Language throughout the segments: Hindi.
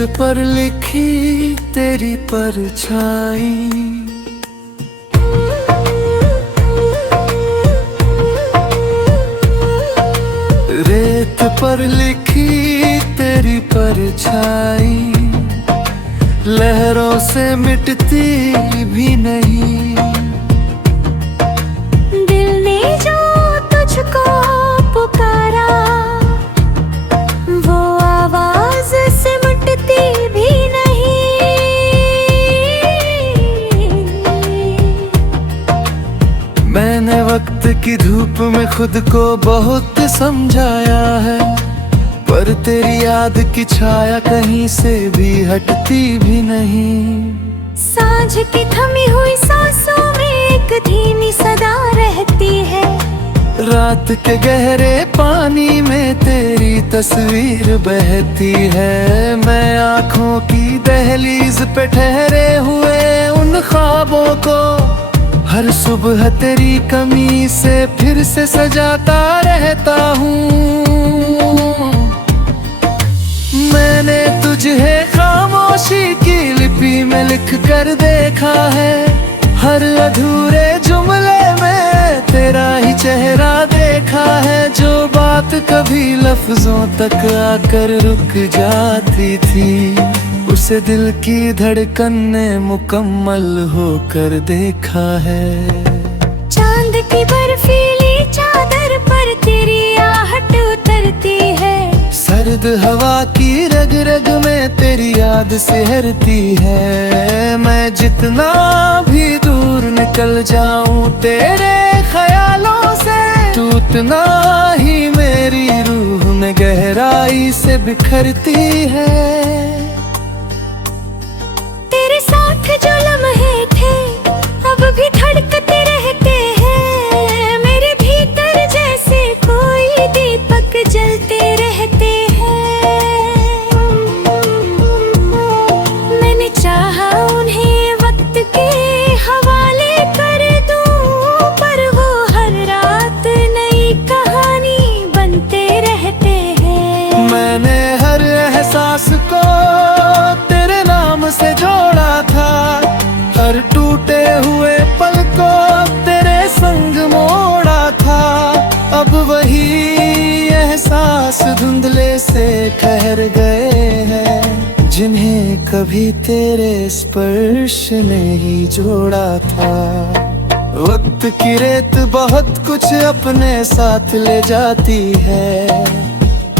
रेत पर लिखी तेरी परछाई, रेत पर लिखी तेरी परछाई, लहरों से मिटती भी नहीं। दिल ने जो तुझको पुकारा, वो आवाज सिमटती भी नहीं। मैंने वक्त की धूप में खुद को बहुत समझाया है, पर तेरी याद की छाया कहीं से भी हटती भी नहीं। सांझ की थमी हुई सांसों में एक धीमी सदा रहती है, रात के गहरे पानी में तेरी तस्वीर बहती है। मैं आँखों की दहलीज पे ठहरे हुए उन ख्वाबों को हर सुबह तेरी कमी से फिर से सजाता रहता हूँ। मैंने तुझे खामोशी की लिपि में लिख कर देखा है, हर अधूरे जुमले में तेरा ही चेहरा देखा है। जो बात कभी लफ्जों तक आकर रुक जाती थी, उसे दिल की धड़कन ने मुकम्मल होकर देखा है। चांद की बर्फीली चादर पर तेरी आहट उतरती है, सर्द हवा की रग रग में तेरी याद सिहरती है। मैं जितना भी दूर निकल जाऊं तेरे ख्यालों से, तू उतना ही मेरी रूह में गहराई से बिखरती है। तेरे साथ जो लम्हे थे अब भी धड़कते रहते हैं, मेरे भीतर जैसे कोई दीपक जलते रहते हैं। मैंने चाहा उन्हें वक्त के हवाले कर दूं, पर वो हर रात नई कहानी बनते रहते हैं। मैंने हर एहसास को तेरे नाम से जोड़ा था, हर टूटे हुए पल को तेरे संग मोड़ा था। अब वही एहसास धुंधले से ठहर गए हैं, जिन्हें कभी तेरे स्पर्श ने ही जोड़ा था। वक्त की रेत बहुत कुछ अपने साथ ले जाती है,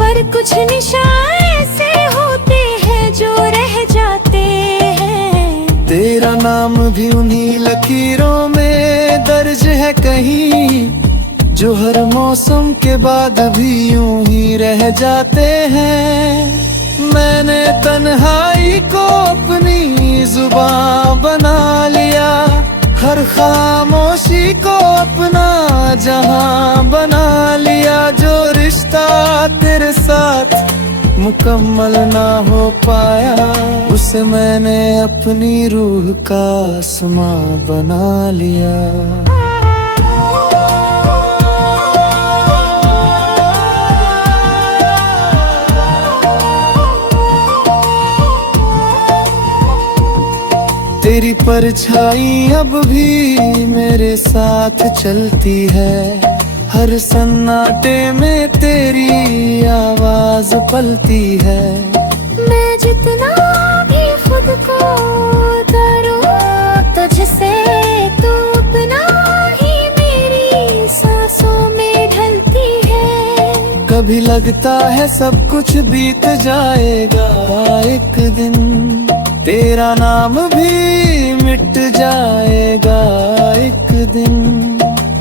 पर कुछ निशान ऐसे होते हैं जो रह जाते हैं। तेरा नाम भी उन्हीं लकीरों में दर्ज है कहीं, जो हर मौसम के बाद भी यूं ही रह जाते हैं। मैंने तन्हाई को अपनी जुबान बना लिया, हर खामोशी को अपना जहां बना लिया। जो रिश्ता तेरे साथ मुकम्मल ना हो पाया, उसे मैंने अपनी रूह का आसमां बना लिया। तेरी परछाई अब भी मेरे साथ चलती है, हर सन्नाटे में तेरी आवाज पलती है। मैं जितना भी खुद को करूं तुझसे, तू अपना ही मेरी सांसों में ढलती है। कभी लगता है सब कुछ बीत जाएगा एक दिन, तेरा नाम भी मिट जाएगा एक दिन।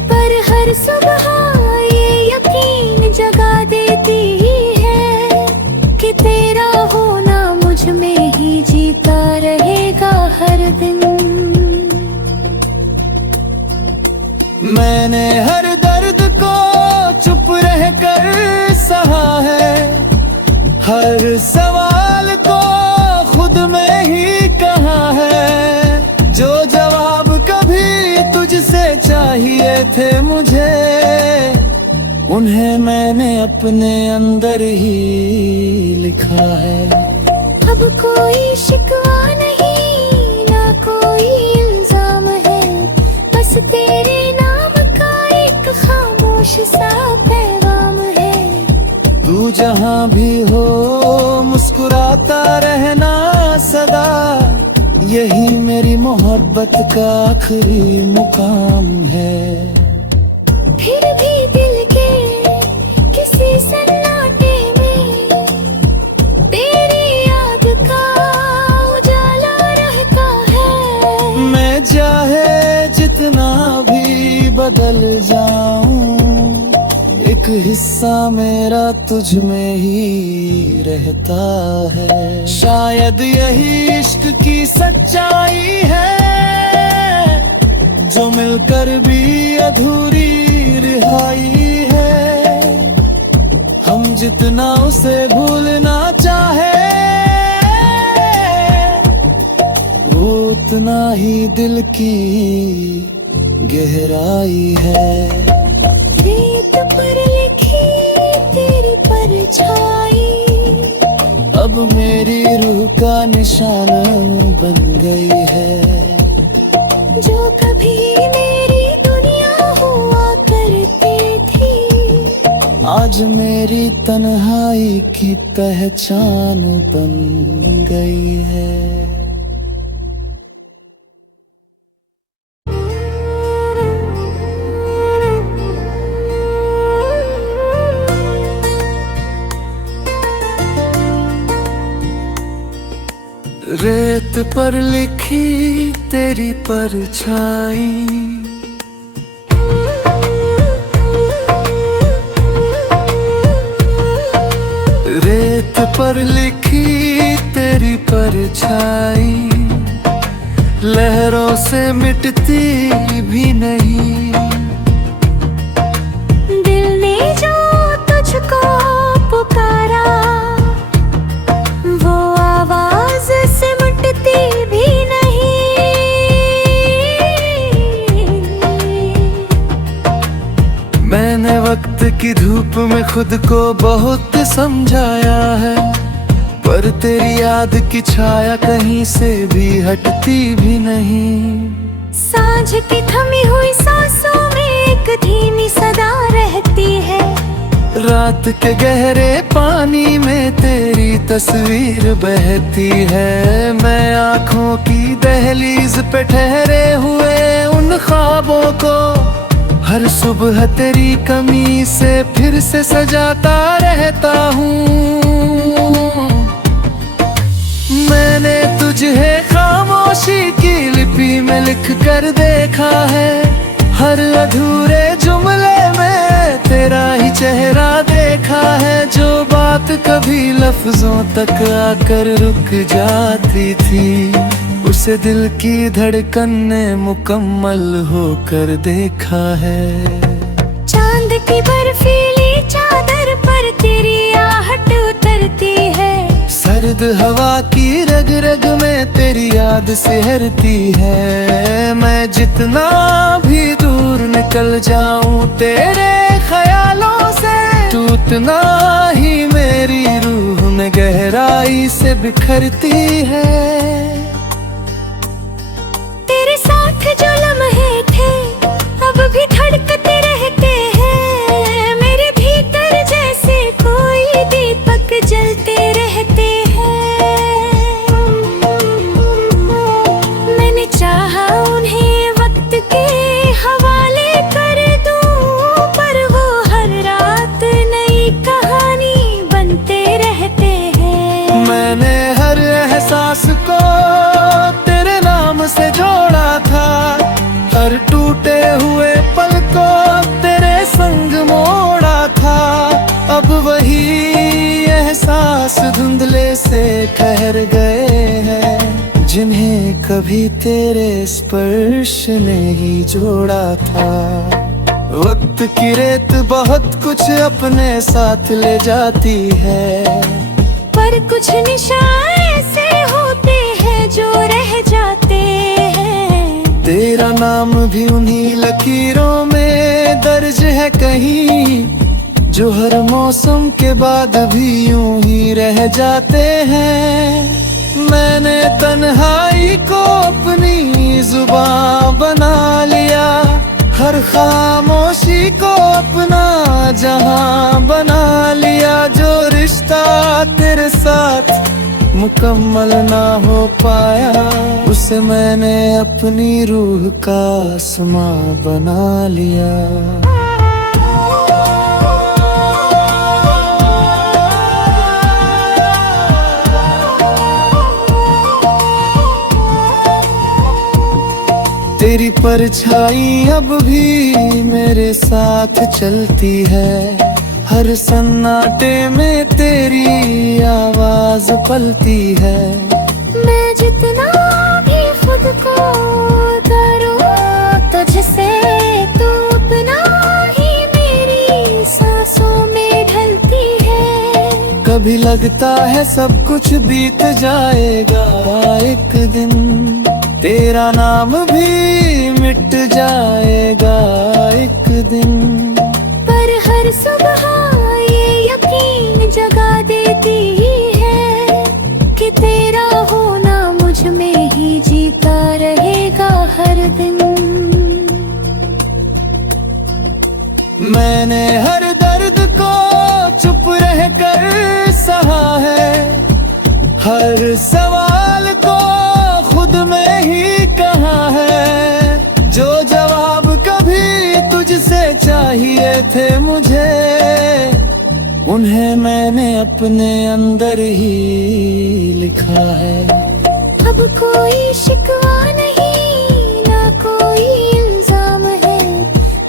पर हर सुबह ये यकीन जगा देती है कि तेरा होना मुझ में ही जीता रहेगा हर दिन। मैंने हर दर्द को चुप रह कर सहा है, हर सवाल को खुद में ही कहा है। जो जवाब कभी तुझसे चाहिए थे मुझे, उन्हें मैंने अपने अंदर ही लिखा है। अब अब कोई शिकवा नहीं, ना कोई इल्जाम है, बस तेरे नाम का एक खामोश सा पैगाम है। तू जहाँ भी हो मुस्कुराता रहना सदा, यही मेरी मोहब्बत का आखिरी मुकाम है। फिर भी दिल के किसी सन्नाटे में तेरी याद का उजाला रहता है। मैं चाहे जितना भी बदल जाऊं, एक हिस्सा मेरा तुझ में ही रहता है। शायद यही इश्क की सच्चाई है, जो मिलकर भी अधूरी रिहाई है। हम जितना उसे भूलना चाहे, वो उतना ही दिल की गहराई है। रेत पर लिखी तेरी परछाई अब मेरी रूह का निशान बन गई है। जो कभी मेरी दुनिया हुआ करती थी, आज मेरी तन्हाई की पहचान बन गई है। रेत पर लिखी तेरी परछाई, रेत पर लिखी तेरी परछाई, लहरों से मिटती भी नहीं। दिल ने जो तुझको पुकारा, वो आवाज सिमटती भी नहीं। मैंने वक्त की धूप में खुद को बहुत समझाया है, पर तेरी याद की छाया कहीं से भी हटती भी नहीं। सांझ की थमी हुई सांसों में एक धीमी सदा रहती है। रात के गहरे पानी में तेरी तस्वीर बहती है। मैं आँखों की दहलीज पे ठहरे हुए उन ख्वाबों को हर सुबह तेरी कमी से फिर से सजाता रहता हूँ। मैंने तुझे खामोशी की लिपि में लिख कर देखा है, हर अधूरे जुमले में तेरा ही चेहरा देखा है। जो बात कभी लफ्जों तक आकर रुक जाती थी, उसे दिल की धड़कन ने मुकम्मल होकर देखा है। चांद की बर्फीली चादर पर तेरी आहट उतरती है। सर्द हवा की रग रग में तेरी याद सिहरती है। मैं जितना भी दूर निकल जाऊं तेरे ख्यालों से, तू उतना ही मेरी रूह में गहराई से बिखरती है। तेरे साथ जो लम्हे थे अब भी धड़कते रहते हैं। मेरे भीतर जैसे कोई दीपक जलते रहते हैं। मैंने चाहा उन्हें वक्त के हवाले कर दूं, पर वो हर रात नई कहानी बनते रहते हैं। मैंने हर एहसास को तेरे नाम से जोड़ा था, हर टूटे हुए पल को तेरे संग मोड़ा था। अब वही एहसास धुंधले से ठहर गए हैं, जिन्हें कभी तेरे स्पर्श ने ही जोड़ा था। वक्त की रेत बहुत कुछ अपने साथ ले जाती है, पर कुछ निशान ऐसे होते हैं जो रह जाते हैं। तेरा नाम भी उन्हीं लकीरों में दर्ज है कहीं, जो हर मौसम के बाद भी यूं ही रह जाते हैं। मैंने तन्हाई को अपनी जुबान बना लिया, हर खामोशी को अपना जहां बना लिया। जो रिश्ता तेरे साथ मुकम्मल ना हो पाया, उसे मैंने अपनी रूह का आसमां बना लिया। तेरी परछाई अब भी मेरे साथ चलती है, हर सन्नाटे में तेरी आवाज पलती है। मैं जितना भी खुद को करूं तुझसे, तू उतना ही मेरी सांसों में ढलती है। कभी लगता है सब कुछ बीत जाएगा एक दिन, तेरा नाम भी मिट जाएगा एक दिन। पर हर सुबह ये यकीन जगा देती है कि तेरा होना मुझ में ही जीता रहेगा हर दिन। मैंने हर दर्द को चुप रहकर सहा है, हर सवाल को खुद में ही कहा है। जो जवाब कभी तुझसे चाहिए थे मुझे, उन्हें मैंने अपने अंदर ही लिखा है। अब कोई शिकवा नहीं, ना कोई इल्जाम है,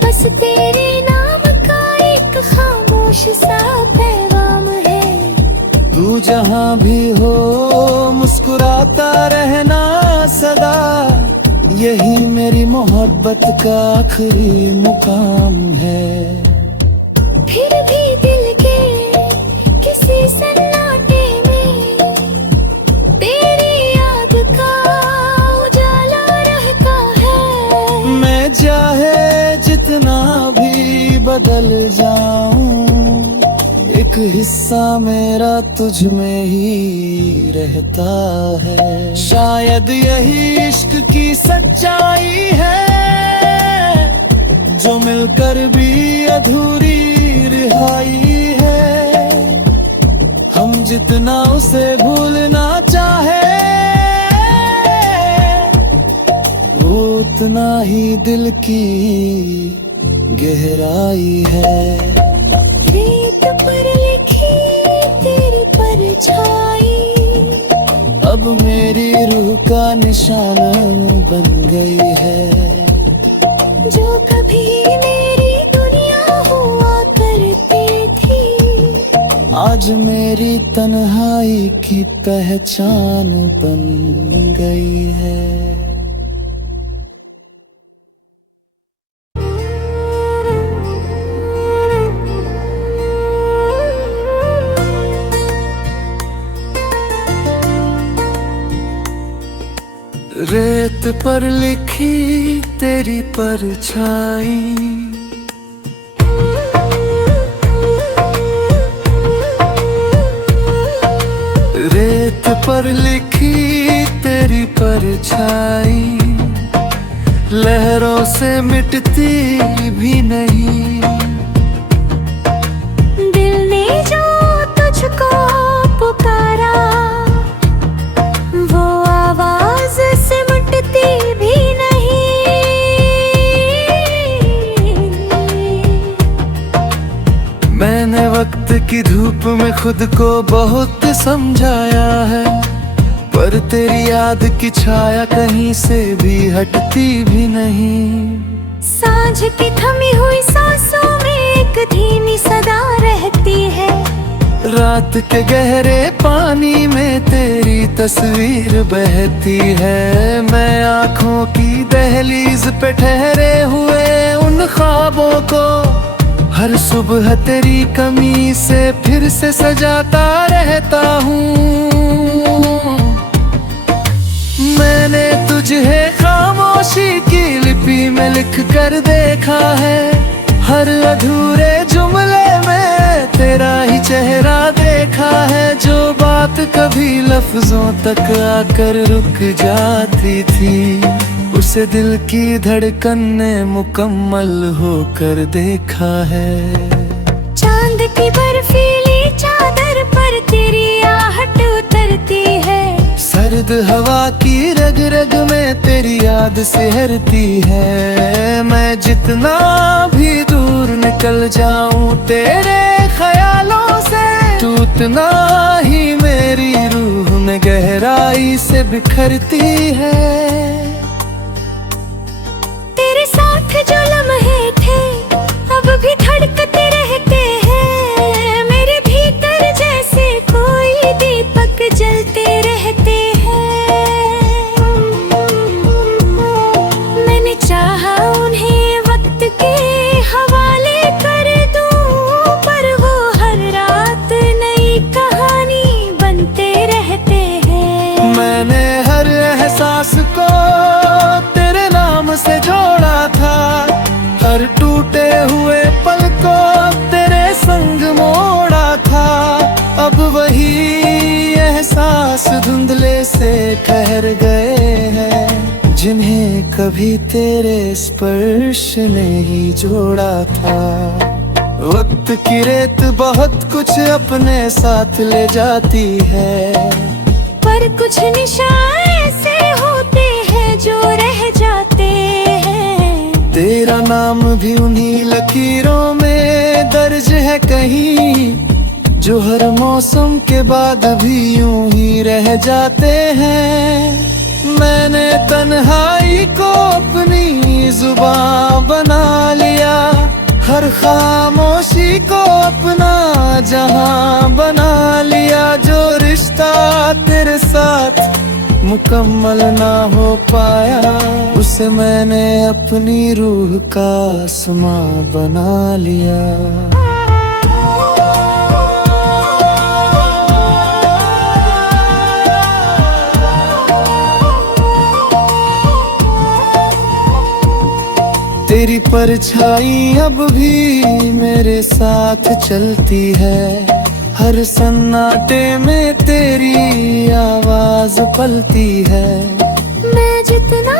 बस तेरे नाम का एक खामोश सा पैगाम है। तू जहाँ भी हो मुस्कुराता रहना सदा, यही मेरी मोहब्बत का आखिरी मुकाम है। फिर भी दिल के किसी सन्नाटे में तेरी याद का उजाला रहता है। मैं चाहे जितना भी बदल जाऊं, एक हिस्सा मेरा तुझ में ही रहता है। शायद यही इश्क की सच्चाई है, जो मिलकर भी अधूरी रिहाई है। हम जितना उसे भूलना चाहे, वो उतना ही दिल की गहराई है। रेत पर लिखी तेरी परछाई अब मेरी रूह का निशान बन गई है। जो कभी मेरी दुनिया हुआ करती थी, आज मेरी तन्हाई की पहचान बन गई है। रेत पर लिखी तेरी परछाई, रेत पर लिखी तेरी परछाई, लहरों से मिटती भी नहीं। दिल ने जो तुझको पुकारा, वो आवाज सिमटती भी नहीं। मैंने वक्त की धूप में खुद को बहुत समझाया है, पर तेरी याद की छाया कहीं से भी हटती भी नहीं। सांझ की थमी हुई सांसों में एक धीमी सदा रहती है। रात के गहरे पानी में तेरी तस्वीर बहती है। मैं आँखों की दहलीज पे ठहरे हुए उन ख्वाबों को हर सुबह तेरी कमी से फिर से सजाता रहता हूँ। मैंने तुझे खामोशी की लिपि में लिख कर देखा है, हर अधूरे जुमले में तेरा ही चेहरा देखा है। जो बात कभी लफ्जों तक आकर रुक जाती थी, उसे दिल की धड़कन ने मुकम्मल होकर देखा है। चांद की बर्फीली चादर पर तेरी आहट उतरती है, सर्द हवा की रग रग में तेरी याद सिहरती है। मैं जितना भी दूर निकल जाऊं तेरे ख्यालों से, तू उतना ही मेरी रूह में गहराई से बिखरती है। तेरे साथ जो लम्हे थे अब भी धड़कते रहते हैं, मेरे भीतर जैसे कोई दीपक जलते रहते हैं। मैंने चाहा उन्हें वक्त के हवाले कर दूं, पर वो हर रात नई कहानी बनते रहते हैं। मैंने हर एहसास को तेरे नाम से जोड़ा था, हर टूटे हुए पल को तेरे संग मोड़ा था। अब वही एहसास धुंधले से ठहर गए हैं, जिन्हें कभी तेरे स्पर्श ने ही जोड़ा था। वक्त की रेत बहुत कुछ अपने साथ ले जाती है, पर कुछ निशान ऐसे होते हैं जो रह जाते हैं। तेरा नाम भी उन्हीं लकीरों में दर्ज है कहीं, जो हर मौसम के बाद भी यूं ही रह जाते हैं। मैंने तन्हाई को अपनी जुबान बना लिया, हर खामोशी को अपना जहां बना लिया। जो रिश्ता तेरे साथ मुकम्मल ना हो पाया, उसे मैंने अपनी रूह का आसमां बना लिया। तेरी परछाई अब भी मेरे साथ चलती है, हर सन्नाटे में तेरी आवाज पलती है। मैं जितना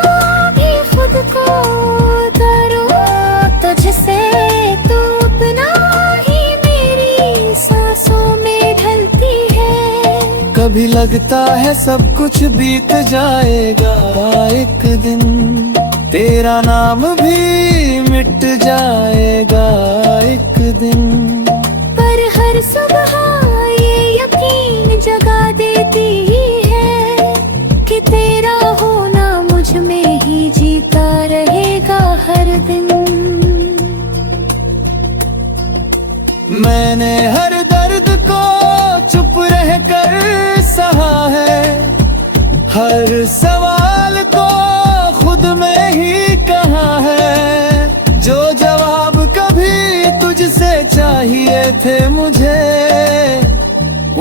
भी खुद को करूं तुझसे, तू अपना ही मेरी सांसों में ढलती है। कभी लगता है सब कुछ बीत जाएगा एक दिन, तेरा नाम भी मिट जाएगा एक दिन। पर हर सुबह ये यकीन जगा देती है कि तेरा होना मुझ में ही जीता रहेगा हर दिन। मैंने हर दर्द को चुप रहकर सहा है, हर सवाल को खुद में ही कहा है। जो जवाब कभी तुझसे चाहिए थे मुझे,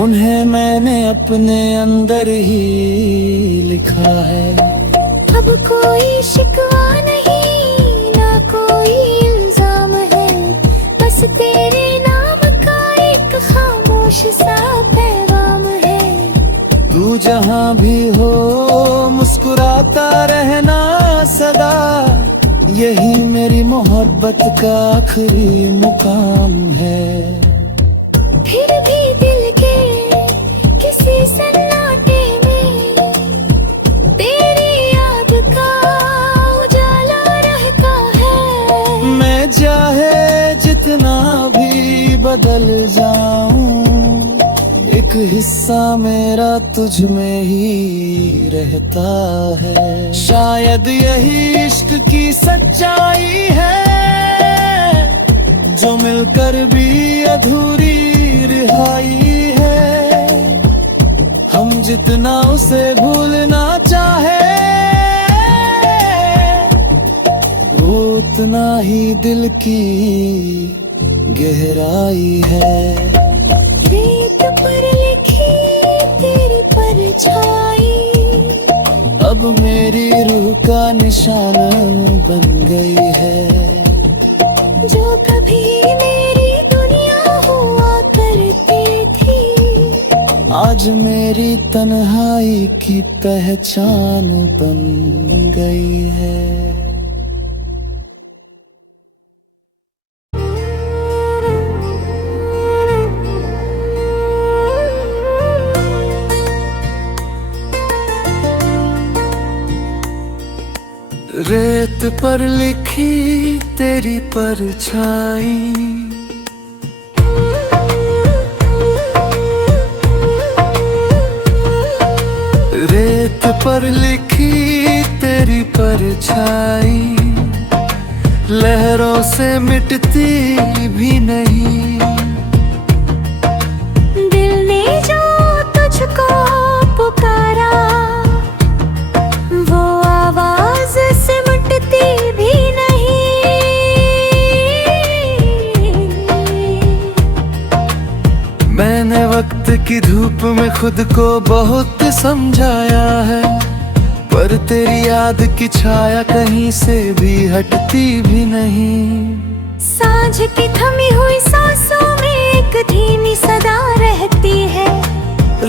उन्हें मैंने अपने अंदर ही लिखा है। अब कोई शिकवा नहीं, ना कोई इल्जाम है, बस तेरे नाम का एक खामोश सा पैगाम है। तू जहाँ भी हो मुस्कुराता रहना सदा, यही मेरी मोहब्बत का आखिरी मुकाम है। फिर भी दिल के किसी सन्नाटे में तेरी याद का उजाला रहता है। मैं चाहे जितना भी बदल जाऊं, एक हिस्सा मेरा तुझ में ही रहता है। शायद यही इश्क की सच्चाई है, जो मिलकर भी अधूरी रिहाई है। हम जितना उसे भूलना चाहे, वो उतना ही दिल की गहराई है। रेत पर लिखी तेरी परछाई अब मेरी रूह का निशान बन गई है। जो कभी मेरी दुनिया हुआ करती थी, आज मेरी तन्हाई की पहचान बन गई है। रेत पर लिखी तेरी परछाई, रेत पर लिखी तेरी परछाई, लहरों से मिटती भी नहीं। दिल ने जो तुझको पुकारा, वो आवाज सिमटती भी नहीं। मैंने वक्त की धूप में खुद को बहुत समझाया है, पर तेरी याद की छाया कहीं से भी हटती भी नहीं। सांझ की थमी हुई सांसों में एक धीमी सदा रहती है।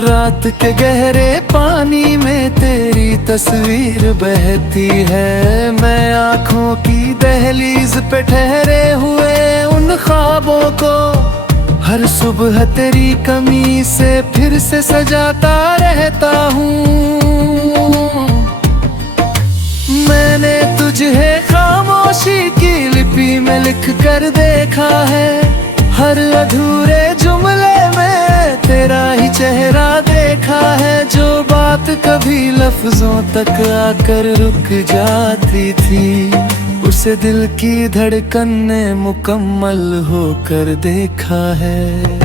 रात के गहरे पानी में तेरी तस्वीर बहती है। मैं आँखों की दहलीज पे ठहरे हुए उन ख्वाबों को हर सुबह तेरी कमी से फिर से सजाता रहता हूँ। मैंने तुझे खामोशी की लिपि में लिख कर देखा है, हर अधूरे जुमले में तेरा ही चेहरा देखा है। जो बात कभी लफ्जों तक आकर रुक जाती थी, उसे दिल की धड़कन ने मुकम्मल होकर देखा है।